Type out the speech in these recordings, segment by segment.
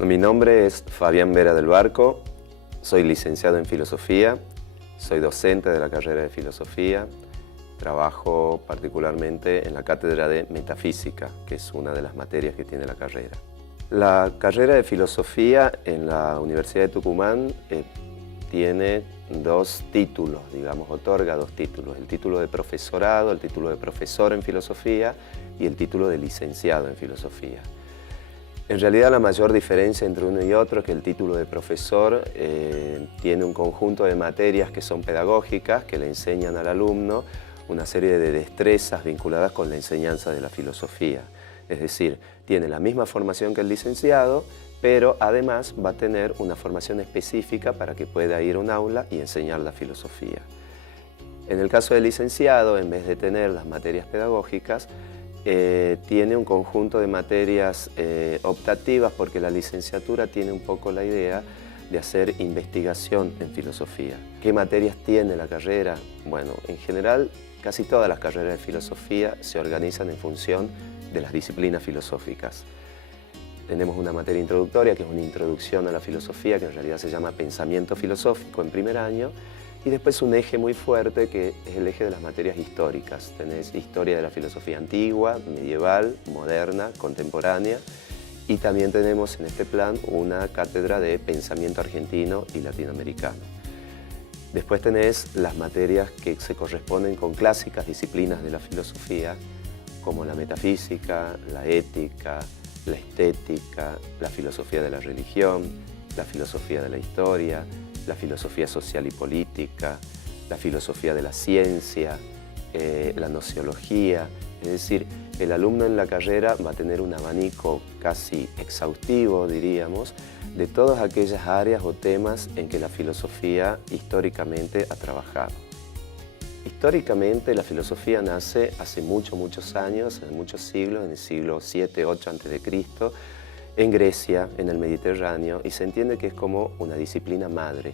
Mi nombre es Fabián Vera del Barco, soy licenciado en Filosofía, soy docente de la carrera de Filosofía, trabajo particularmente en la cátedra de Metafísica, que es una de las materias que tiene la carrera. La carrera de Filosofía en la Universidad de Tucumán tiene dos títulos, digamos, otorga dos títulos, el título de profesorado, el título de profesor en Filosofía y el título de licenciado en Filosofía. En realidad la mayor diferencia entre uno y otro es que el título de profesor tiene un conjunto de materias que son pedagógicas, que le enseñan al alumno una serie de destrezas vinculadas con la enseñanza de la filosofía. Es decir, tiene la misma formación que el licenciado, pero además va a tener una formación específica para que pueda ir a un aula y enseñar la filosofía. En el caso del licenciado, en vez de tener las materias pedagógicas, tiene un conjunto de materias optativas porque la licenciatura tiene un poco la idea de hacer investigación en filosofía. ¿Qué materias tiene la carrera? Bueno, en general casi todas las carreras de filosofía se organizan en función de las disciplinas filosóficas. Tenemos una materia introductoria que es una introducción a la filosofía que en realidad se llama pensamiento filosófico en primer año. Y después un eje muy fuerte que es el eje de las materias históricas. Tenés historia de la filosofía antigua, medieval, moderna, contemporánea. Y también tenemos en este plan una cátedra de pensamiento argentino y latinoamericano. Después tenés las materias que se corresponden con clásicas disciplinas de la filosofía, como la metafísica, la ética, la estética, la filosofía de la religión, la filosofía de la historia, la filosofía social y política, la filosofía de la ciencia, la nociología. Es decir, el alumno en la carrera va a tener un abanico casi exhaustivo, diríamos, de todas aquellas áreas o temas en que la filosofía históricamente ha trabajado. Históricamente la filosofía nace hace muchos años, en muchos siglos, en el siglo VII, VIII a.C., en Grecia, en el Mediterráneo, y se entiende que es como una disciplina madre.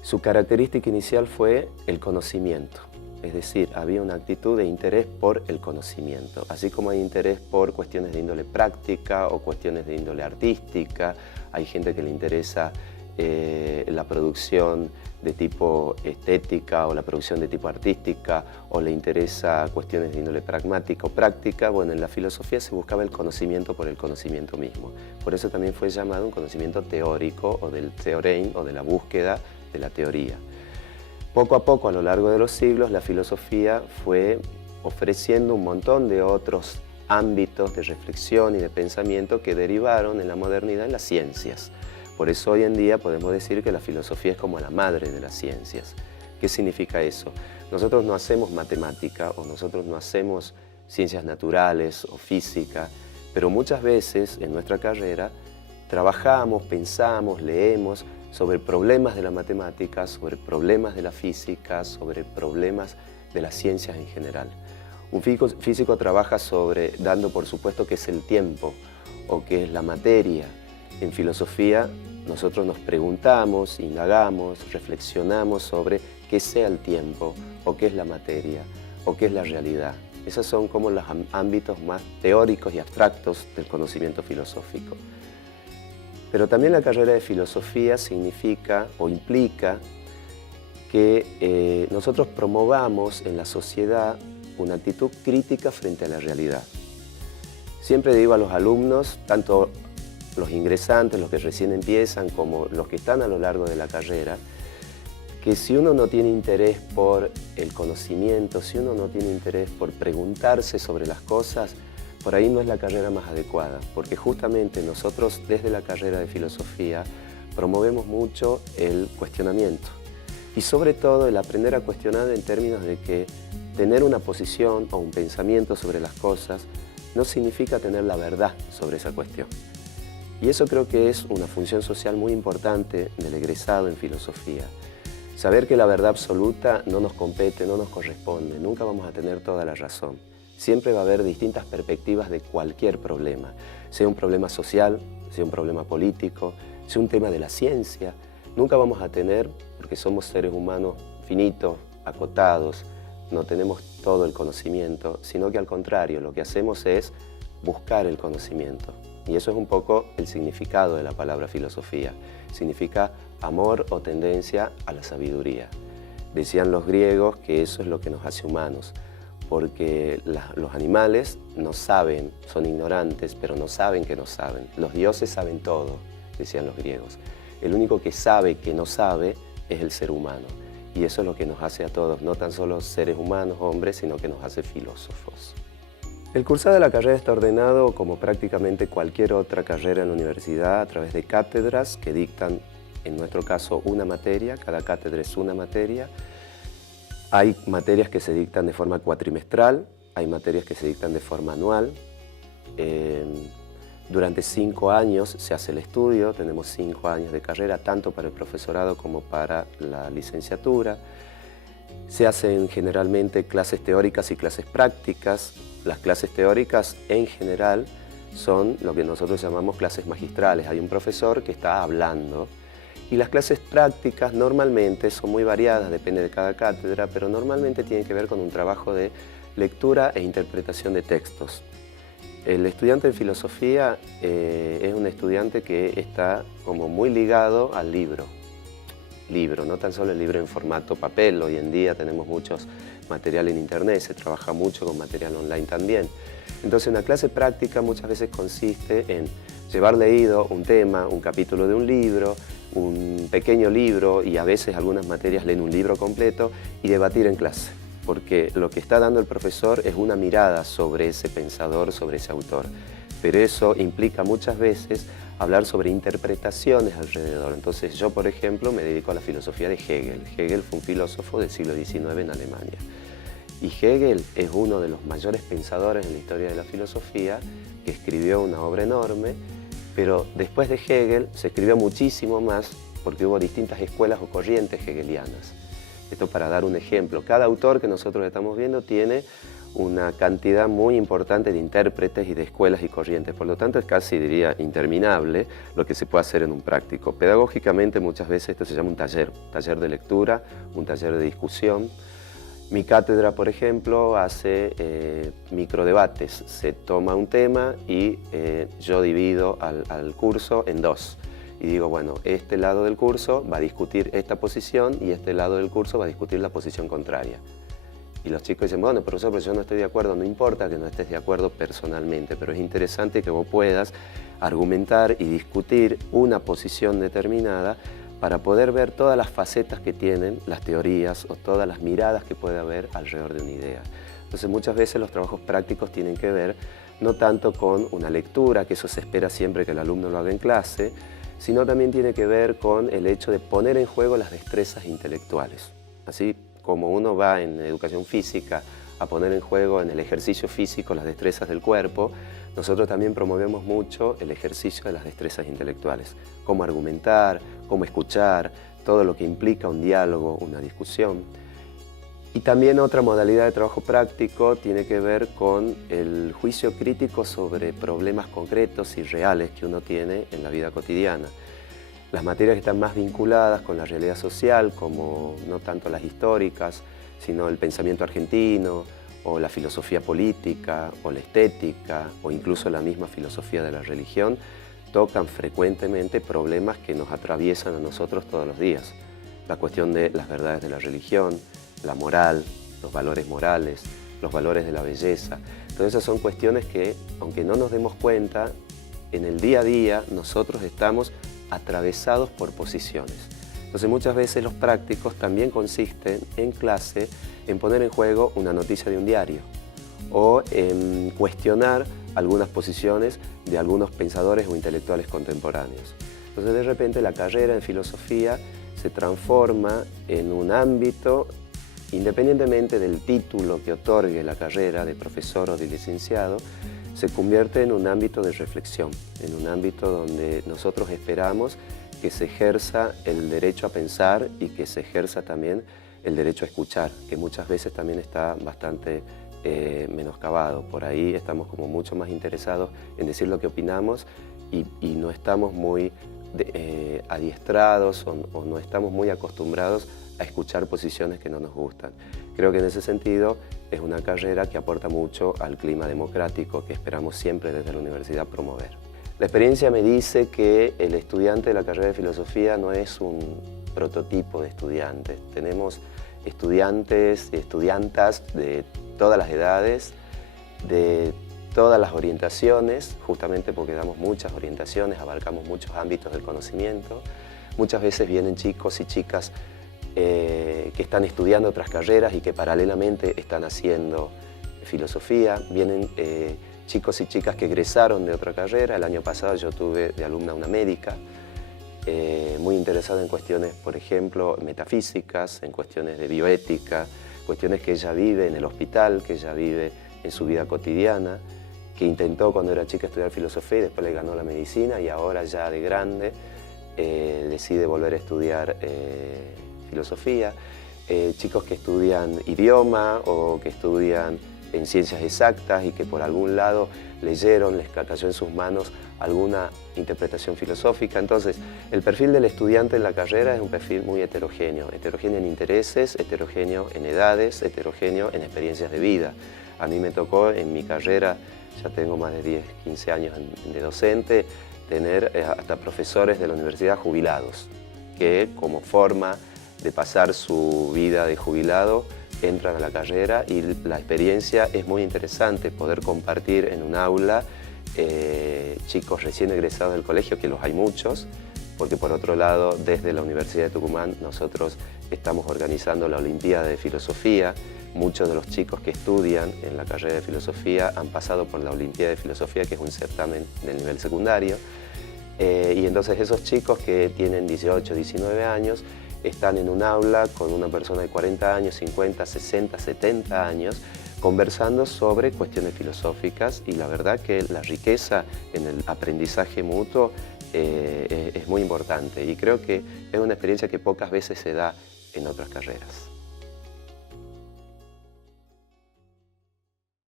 Su característica inicial fue el conocimiento, es decir, había una actitud de interés por el conocimiento, así como hay interés por cuestiones de índole práctica o cuestiones de índole artística, hay gente que le interesa la producción de tipo estética o la producción de tipo artística o le interesa cuestiones de índole pragmática o práctica. Bueno, en la filosofía se buscaba el conocimiento por el conocimiento mismo. Por eso también fue llamado un conocimiento teórico o del theorein o de la búsqueda de la teoría. Poco a poco, a lo largo de los siglos, la filosofía fue ofreciendo un montón de otros ámbitos de reflexión y de pensamiento que derivaron en la modernidad en las ciencias. Por eso hoy en día podemos decir que la filosofía es como la madre de las ciencias. ¿Qué significa eso? Nosotros no hacemos matemática o nosotros no hacemos ciencias naturales o física, pero muchas veces en nuestra carrera trabajamos, pensamos, leemos sobre problemas de la matemática, sobre problemas de la física, sobre problemas de las ciencias en general. Un físico trabaja dando por supuesto que es el tiempo o que es la materia. En filosofía nosotros nos preguntamos, indagamos, reflexionamos sobre qué sea el tiempo, o qué es la materia, o qué es la realidad. Esos son como los ámbitos más teóricos y abstractos del conocimiento filosófico. Pero también la carrera de filosofía significa o implica que nosotros promovamos en la sociedad una actitud crítica frente a la realidad. Siempre digo a los alumnos, tanto los ingresantes, los que recién empiezan, como los que están a lo largo de la carrera, que si uno no tiene interés por el conocimiento, si uno no tiene interés por preguntarse sobre las cosas, por ahí no es la carrera más adecuada, porque justamente nosotros desde la carrera de filosofía promovemos mucho el cuestionamiento y sobre todo el aprender a cuestionar en términos de que tener una posición o un pensamiento sobre las cosas no significa tener la verdad sobre esa cuestión. Y eso creo que es una función social muy importante del egresado en filosofía. Saber que la verdad absoluta no nos compete, no nos corresponde, nunca vamos a tener toda la razón. Siempre va a haber distintas perspectivas de cualquier problema, sea un problema social, sea un problema político, sea un tema de la ciencia. Nunca vamos a tener, porque somos seres humanos finitos, acotados, no tenemos todo el conocimiento, sino que al contrario, lo que hacemos es buscar el conocimiento. Y eso es un poco el significado de la palabra filosofía. Significa amor o tendencia a la sabiduría. Decían los griegos que eso es lo que nos hace humanos, porque los animales no saben, son ignorantes, pero no saben que no saben. Los dioses saben todo, decían los griegos. El único que sabe que no sabe es el ser humano. Y eso es lo que nos hace a todos, no tan solo seres humanos, hombres, sino que nos hace filósofos. El cursado de la carrera está ordenado como prácticamente cualquier otra carrera en la universidad a través de cátedras que dictan, en nuestro caso, una materia. Cada cátedra es una materia. Hay materias que se dictan de forma cuatrimestral, hay materias que se dictan de forma anual. Durante 5 años se hace el estudio, tenemos 5 años de carrera, tanto para el profesorado como para la licenciatura. Se hacen generalmente clases teóricas y clases prácticas. Las clases teóricas, en general, son lo que nosotros llamamos clases magistrales. Hay un profesor que está hablando. Y las clases prácticas normalmente son muy variadas, depende de cada cátedra, pero normalmente tienen que ver con un trabajo de lectura e interpretación de textos. El estudiante de filosofía es un estudiante que está como muy ligado al libro, no tan solo el libro en formato papel. Hoy en día tenemos muchos material en internet, se trabaja mucho con material online también. Entonces una clase práctica muchas veces consiste en llevar leído un tema, un capítulo de un libro, un pequeño libro, y a veces algunas materias leen un libro completo, y debatir en clase, porque lo que está dando el profesor es una mirada sobre ese pensador, sobre ese autor. Pero eso implica muchas veces hablar sobre interpretaciones alrededor. Entonces yo, por ejemplo, me dedico a la filosofía de Hegel. Hegel fue un filósofo del siglo XIX en Alemania. Y Hegel es uno de los mayores pensadores en la historia de la filosofía, que escribió una obra enorme, pero después de Hegel se escribió muchísimo más porque hubo distintas escuelas o corrientes hegelianas. Esto para dar un ejemplo. Cada autor que nosotros estamos viendo tiene una cantidad muy importante de intérpretes y de escuelas y corrientes. Por lo tanto, es casi, diría, interminable lo que se puede hacer en un práctico. Pedagógicamente, muchas veces esto se llama un taller de lectura, un taller de discusión. Mi cátedra, por ejemplo, hace microdebates. Se toma un tema y yo divido al curso en dos. Y digo, bueno, este lado del curso va a discutir esta posición y este lado del curso va a discutir la posición contraria. Y los chicos dicen, bueno, profesor, pero yo no estoy de acuerdo. No importa que no estés de acuerdo personalmente, pero es interesante que vos puedas argumentar y discutir una posición determinada para poder ver todas las facetas que tienen las teorías o todas las miradas que puede haber alrededor de una idea. Entonces muchas veces los trabajos prácticos tienen que ver no tanto con una lectura, que eso se espera siempre que el alumno lo haga en clase, sino también tiene que ver con el hecho de poner en juego las destrezas intelectuales. Así como uno va en educación física a poner en juego en el ejercicio físico las destrezas del cuerpo, nosotros también promovemos mucho el ejercicio de las destrezas intelectuales. Cómo argumentar, cómo escuchar, todo lo que implica un diálogo, una discusión. Y también otra modalidad de trabajo práctico tiene que ver con el juicio crítico sobre problemas concretos y reales que uno tiene en la vida cotidiana. Las materias que están más vinculadas con la realidad social, como no tanto las históricas, sino el pensamiento argentino, o la filosofía política, o la estética, o incluso la misma filosofía de la religión, tocan frecuentemente problemas que nos atraviesan a nosotros todos los días. La cuestión de las verdades de la religión, la moral, los valores morales, los valores de la belleza. Todas esas son cuestiones que, aunque no nos demos cuenta, en el día a día nosotros estamos atravesados por posiciones. Entonces muchas veces los prácticos también consisten en clase en poner en juego una noticia de un diario o en cuestionar algunas posiciones de algunos pensadores o intelectuales contemporáneos. Entonces de repente la carrera en filosofía se transforma en un ámbito, independientemente del título que otorgue la carrera de profesor o de licenciado, se convierte en un ámbito de reflexión, en un ámbito donde nosotros esperamos que se ejerza el derecho a pensar y que se ejerza también el derecho a escuchar, que muchas veces también está bastante menoscabado. Por ahí estamos como mucho más interesados en decir lo que opinamos y no estamos muy adiestrados o no estamos muy acostumbrados a escuchar posiciones que no nos gustan. Creo que en ese sentido es una carrera que aporta mucho al clima democrático que esperamos siempre desde la universidad promover. La experiencia me dice que el estudiante de la carrera de filosofía no es un prototipo de estudiante. Tenemos estudiantes y estudiantas de todas las edades, de todas las orientaciones, justamente porque damos muchas orientaciones, abarcamos muchos ámbitos del conocimiento. Muchas veces vienen chicos y chicas que están estudiando otras carreras y que paralelamente están haciendo filosofía. Vienen chicos y chicas que egresaron de otra carrera. El año pasado yo tuve de alumna una médica, muy interesada en cuestiones, por ejemplo, metafísicas, en cuestiones de bioética, cuestiones que ella vive en el hospital, que ella vive en su vida cotidiana, que intentó cuando era chica estudiar filosofía y después le ganó la medicina y ahora ya de grande decide volver a estudiar filosofía. Chicos que estudian idioma o que estudian en ciencias exactas y que por algún lado leyeron, les cayó en sus manos alguna interpretación filosófica. Entonces, el perfil del estudiante en la carrera es un perfil muy heterogéneo en intereses, heterogéneo en edades, heterogéneo en experiencias de vida. A mí me tocó en mi carrera, ya tengo más de 10, 15 años de docente, tener hasta profesores de la universidad jubilados, que como forma de pasar su vida de jubilado entran a la carrera y la experiencia es muy interesante, poder compartir en un aula chicos recién egresados del colegio, que los hay muchos, porque por otro lado desde la Universidad de Tucumán nosotros estamos organizando la Olimpiada de Filosofía. Muchos de los chicos que estudian en la carrera de filosofía han pasado por la Olimpiada de Filosofía, que es un certamen del nivel secundario, y entonces esos chicos que tienen 18, 19 años están en un aula con una persona de 40 años, 50, 60, 70 años, conversando sobre cuestiones filosóficas, y la verdad que la riqueza en el aprendizaje mutuo es muy importante y creo que es una experiencia que pocas veces se da en otras carreras.